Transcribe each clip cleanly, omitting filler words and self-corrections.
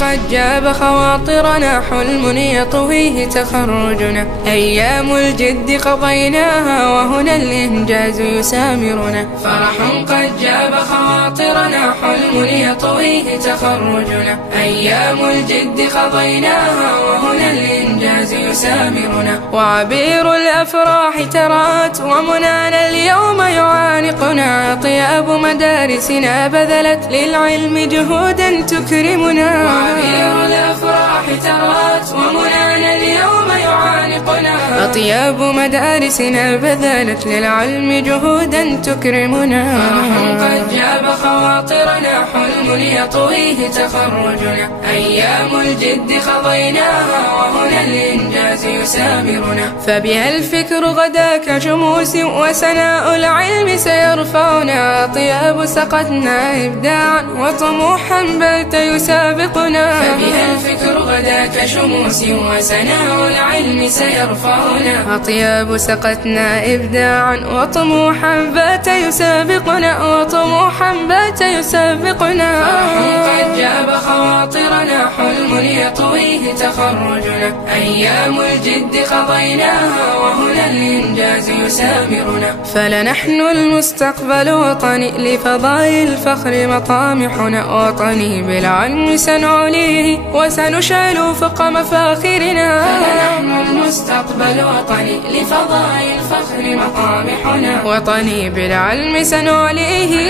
قد جاب خواطرنا، حلم يطويه تخرجنا، أيام الجد قضيناها وهنا الإنجاز يسامرنا. فرح قد جاب خواطرنا، حلم يطويه تخرجنا، أيام الجد قضيناها وهنا الإنجاز يسامرنا. وعبير الأفراح ترات ومنانا اليوم يعانقنا، طياب مدارسنا بذلت للعلم جهودا تكرمنا. وعبير الأفراح ترات ومنانا اليوم يعانقنا، أطياب مدارسنا بذلت للعلم جهودا تكرمنا. فرح قد جاب خواطرنا، حلم يطويه تخرجنا، أيام الجد قضيناها وهنا الإنجاز يسامرنا. فبها الفكر غدا كشموس وسناء العلم سيرفعنا، طياب سقتنا إبداعا وطموحا بات يسابقنا. فبها الفكر غدا كشموس وسناء العلم سيرفعنا، طياب سقتنا إبداعا وطموحا بات يسابقنا، وطموحا بات يسابقنا. فرح قد جاب خواطرنا، حلم يطويه تخرجنا، أيام الجد قضيناها وهنا الإنجاز يسامرنا. فلنحن المستقبل وطني، لفضاء الفخر مطامحنا، وطني بالعلم سنعليه وسنشعل فوق مفاخرنا. فلنحن المستقبل وطني، لفضاء الفخر مطامحنا، وطني بالعلم سنعليه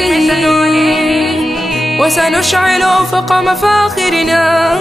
وسنشعل فوق مفاخرنا.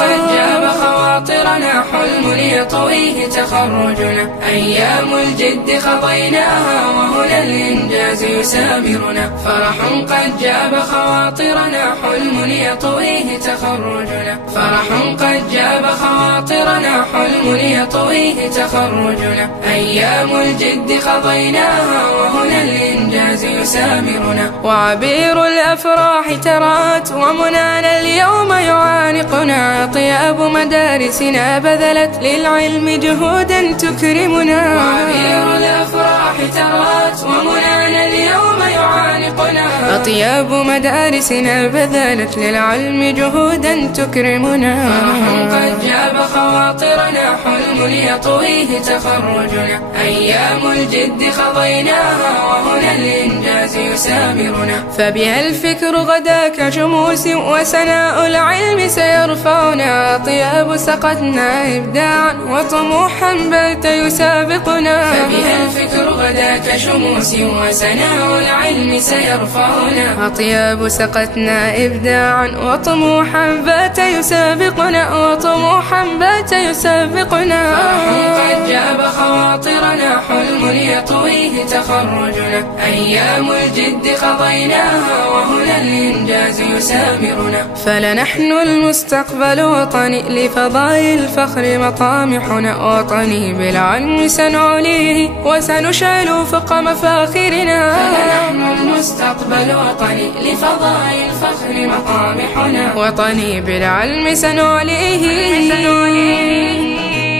قد جاب خواطرنا، حلم يطويه تخرجنا، أيام الجد قضيناها وهنا الإنجاز يسامرنا. فرح قد جاب خواطرنا، حلم يطويه تخرجنا، فرح قد جاب خواطرنا، حلم يطويه تخرجنا، أيام الجد قضيناها وهنا الإنجاز يسامرنا. وعبير الأفراح ترات ومنانا اليوم يعانقنا، طياب مدارسنا بذلت للعلم جهودا تكرمنا. وعبير الأفراح ترات ومنانا اليوم يعانقنا، أطياب مدارسنا بذلت للعلم جهودا تكرمنا. فرح قد جاب خواطرنا، حلم يطويه تخرجنا، أيام الجد قضيناها وهنا الإنجاز يسامرنا. فبها الفكر غدا كشموس وسناء العلم سيرفعنا، طياب سقتنا إبداعا وطموحا بات يسابقنا. فبها الفكر غدا كشموس وسناء العلم سيرفعنا، طياب سقتنا إبداعا وطموحا بات يسابقنا، وطموحا بات يسابقنا. فرح قد جاب خواطرنا، حلم يطويه تخرجنا، أيام الجد قضيناها وهنا الإنجاز يسامرنا. فلنحن المستقبل وطني، لفضاء الفخر مطامحنا، وطني بالعلم سنعليه وسنشعل فوق مفاخرنا. فلنحن المستقبل وطني، لفضاء الفخر مطامحنا، وطني بالعلم سنعليه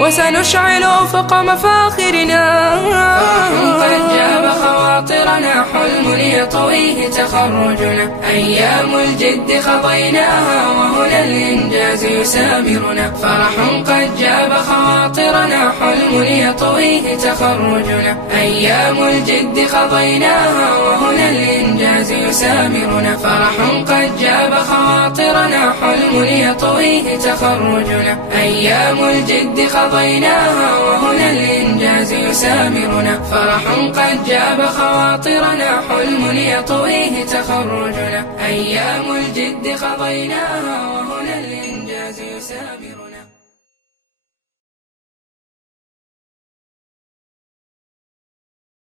وسنشعل فوق مفاخرنا. قد جاب خواطرنا، حلم يطويه تخرجنا، أيام الجد قضيناها وهنا الإنجاز يسامرنا. فرح قد جاب خواطرنا، حلم يطويه تخرجنا، أيام الجد قضيناها وهنا الإنجاز يسامرنا. فرح قد جاب خواطرنا، حلم يطويه تخرجنا، أيام الجد قضيناها وهنا الإنجاز يسامرنا. فرح قد جاب خواطرنا، حلم يطويه تخرجنا، أيام الجد قضيناها وهنا الإنجاز يسامرنا.